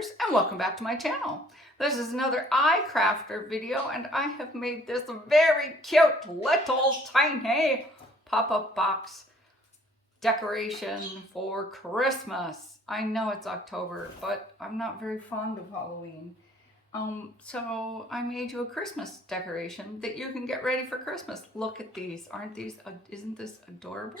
creators, and welcome back to my channel. This is another iCrafter video, and I have made this very cute little tiny pop-up box decoration for Christmas. I know it's October, but I'm not very fond of Halloween. So I made you a Christmas decoration that you can get ready for Christmas. Look at these. Isn't this adorable?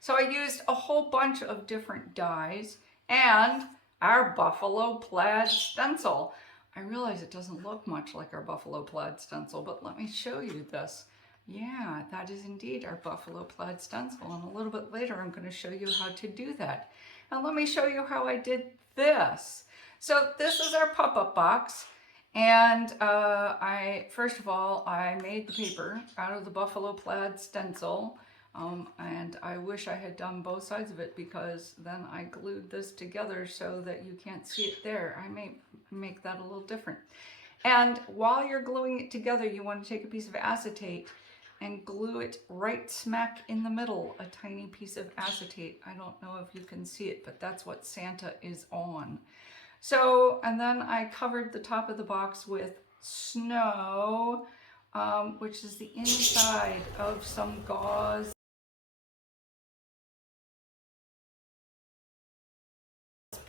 So I used a whole bunch of different dyes and our Buffalo Plaid stencil. I realize it doesn't look much like our Buffalo Plaid stencil, but let me show you this. Yeah, that is indeed our Buffalo Plaid stencil, and a little bit later I'm going to show you how to do that. And let me show you how I did this. So this is our pop-up box, and first of all, I made the paper out of the Buffalo Plaid stencil. And I wish I had done both sides of it, because then I glued this together so that you can't see it there. I may make that a little different. And while you're gluing it together, you want to take a piece of acetate and glue it right smack in the middle, a tiny piece of acetate. I don't know if you can see it, but that's what Santa is on. So, and then I covered the top of the box with snow, which is the inside of some gauze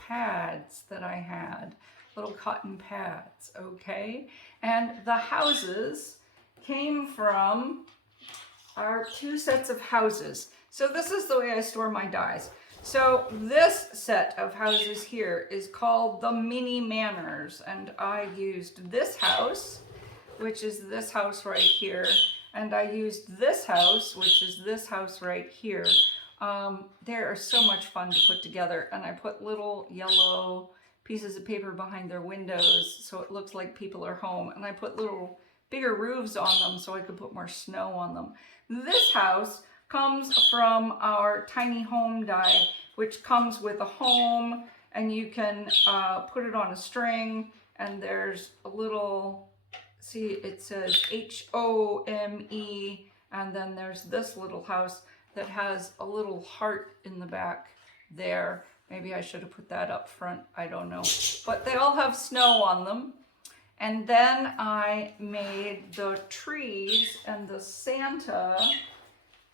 pads that I had, little cotton pads, okay? And the houses came from our two sets of houses. So this is the way I store my dies. So this set of houses here is called the mini manors, and I used this house, which is this house right here, and I used this house, which is this house right here. They are so much fun to put together, and I put little yellow pieces of paper behind their windows so it looks like people are home, and I put little bigger roofs on them so I could put more snow on them. This house comes from our tiny home die, which comes with a home, and you can put it on a string, and there's a little, see, it says H-O-M-E, and then there's this little house that has a little heart in the back there. Maybe I should have put that up front, I don't know. But they all have snow on them. And then I made the trees, and the Santa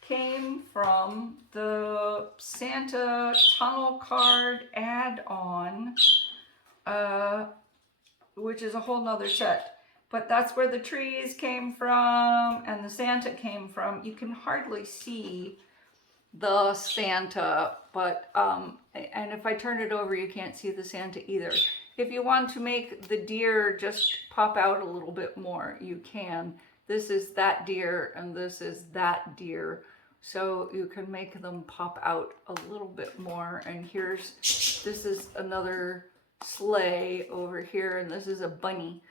came from the Santa tunnel card add-on, which is a whole nother set. But that's where the trees came from and the Santa came from. You can hardly see the Santa, but and if I turn it over, you can't see the Santa either. If you want to make the deer just pop out a little bit more, you can. This is that deer and this is that deer, so you can make them pop out a little bit more. And this is another sleigh over here, and this is a bunny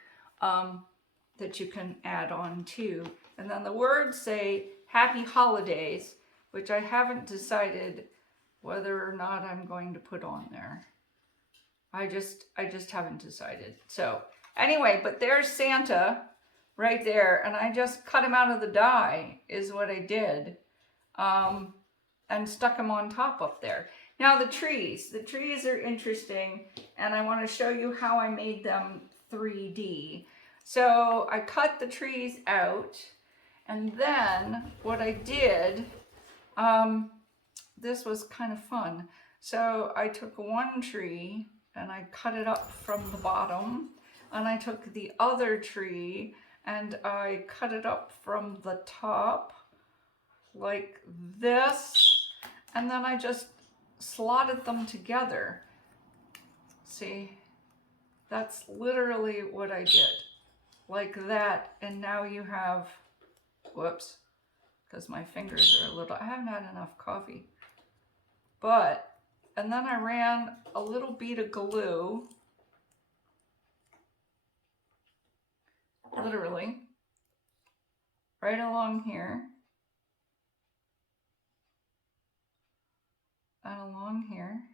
that you can add on too. And then the words say Happy Holidays, which I haven't decided whether or not I'm going to put on there. I just haven't decided. So anyway, but there's Santa right there, and I just cut him out of the die is what I did, and stuck him on top up there. Now the trees are interesting, and I want to show you how I made them 3D. So I cut the trees out, and then what I did, this was kind of fun. So I took one tree and I cut it up from the bottom, and I took the other tree and I cut it up from the top like this, and then I just slotted them together. See, that's literally what I did, like that. And now you have, whoops, because my fingers are a little, I haven't had enough coffee. But, and then I ran a little bead of glue, literally, right along here, and along here,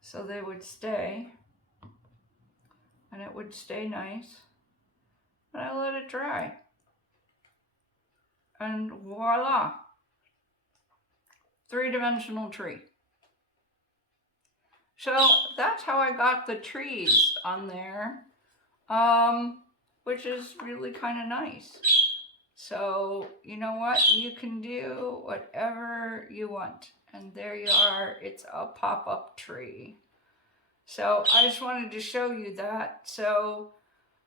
so they would stay, and it would stay nice. And I let it dry, and voila, three-dimensional tree. So that's how I got the trees on there, which is really kind of nice. So you know what? You can do whatever you want. And there you are. It's a pop-up tree. So I just wanted to show you that. So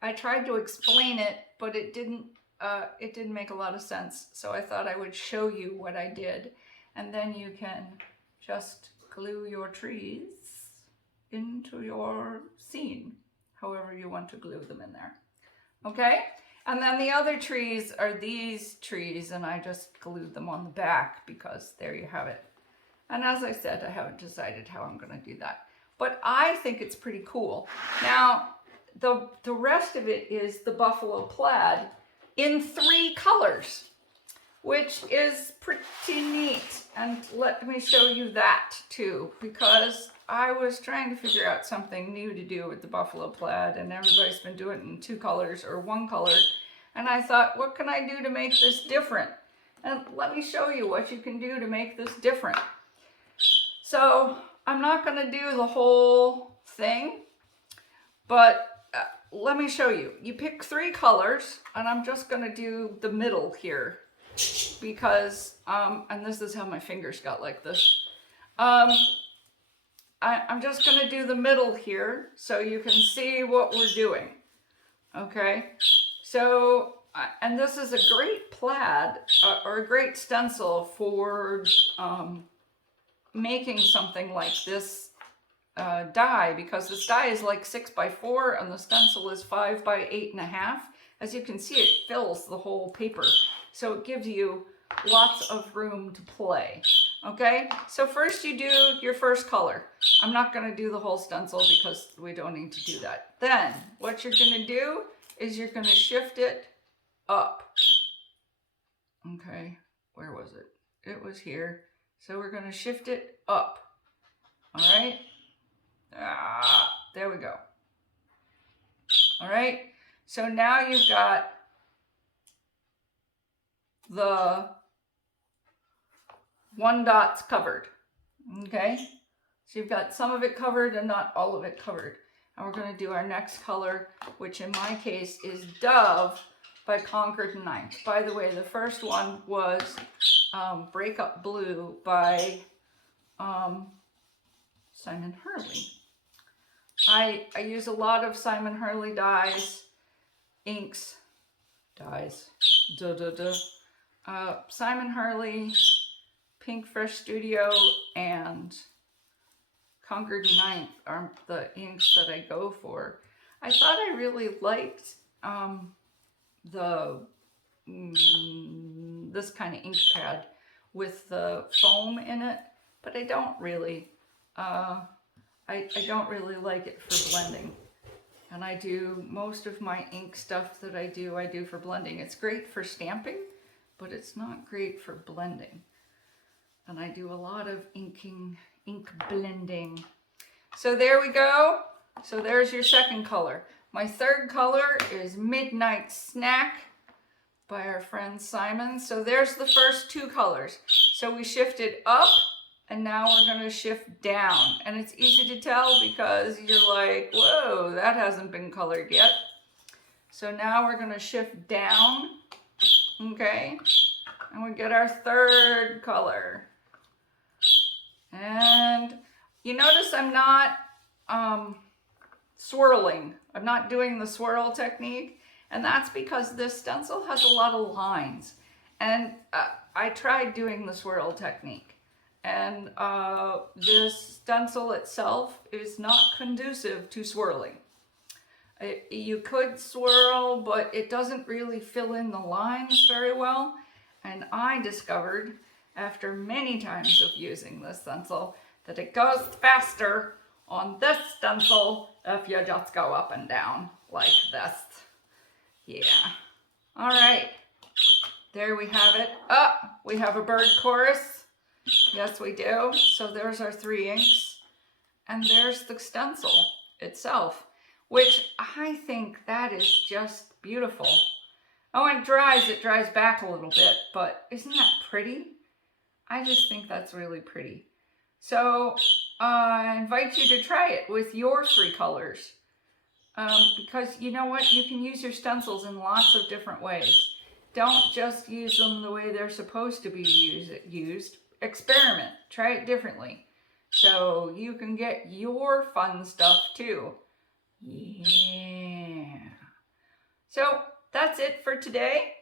I tried to explain it, but it didn't make a lot of sense. So I thought I would show you what I did. And then you can just glue your trees into your scene, however you want to glue them in there. Okay? And then the other trees are these trees, and I just glued them on the back because there you have it. And as I said, I haven't decided how I'm going to do that. But I think it's pretty cool. Now, the rest of it is the Buffalo Plaid in 3 colors, which is pretty neat. And let me show you that too, because I was trying to figure out something new to do with the Buffalo Plaid, and everybody's been doing it in 2 colors or 1 color. And I thought, what can I do to make this different? And let me show you what you can do to make this different. So I'm not going to do the whole thing, but let me show you. You pick 3 colors, and I'm just going to do the middle here because, and this is how my fingers got like this. I'm just going to do the middle here so you can see what we're doing. Okay, so, and this is a great plaid or a great stencil for making something like this die, because this die is like 6 by 4 and the stencil is 5 by 8.5. As you can see, it fills the whole paper. So it gives you lots of room to play. Okay, so first you do your first color. I'm not going to do the whole stencil because we don't need to do that. Then what you're going to do is you're going to shift it up. Okay, where was it? It was here. So we're going to shift it up. All right. There we go. All right. So now you've got the 1 dots covered. Okay. So you've got some of it covered and not all of it covered. And we're going to do our next color, which in my case is Dove by Concord & Ninth. By the way, the first one was Breakup Blue by Simon Hurley. I use a lot of Simon Hurley dyes, inks, dyes, Simon Hurley, Pink Fresh Studio, and Concord & Ninth are the inks that I go for. I thought I really liked this kind of ink pad with the foam in it, but I don't really. I don't really like it for blending. And I do most of my ink stuff that I do for blending. It's great for stamping, but it's not great for blending. And I do a lot of ink blending. So there we go. So there's your second color. My third color is Midnight Snack by our friend Simon. So there's the first 2 colors. So we shifted up, and now we're going to shift down. And it's easy to tell because you're like, whoa, that hasn't been colored yet. So now we're going to shift down, okay? And we get our third color. And you notice I'm not swirling. I'm not doing the swirl technique. And that's because this stencil has a lot of lines. And I tried doing the swirl technique. And this stencil itself is not conducive to swirling. You could swirl, but it doesn't really fill in the lines very well. And I discovered, after many times of using this stencil, that it goes faster on this stencil if you just go up and down like this. Yeah. All right. There we have it. Oh, we have a bird chorus. Yes, we do. So there's our 3 inks. And there's the stencil itself, which I think that is just beautiful. Oh, and it dries back a little bit, but isn't that pretty? I just think that's really pretty. So I invite you to try it with your 3 colors. Because you know what? You can use your stencils in lots of different ways. Don't just use them the way they're supposed to be used. Experiment. Try it differently. So you can get your fun stuff too. Yeah. So that's it for today.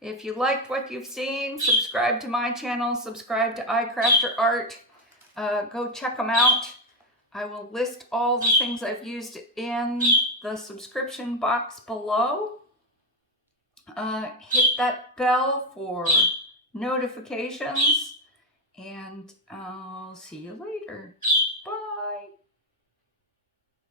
If you liked what you've seen, subscribe to my channel, subscribe to iCrafter Art. Go check them out. I will list all the things I've used in the subscription box below. Hit that bell for notifications, and I'll see you later.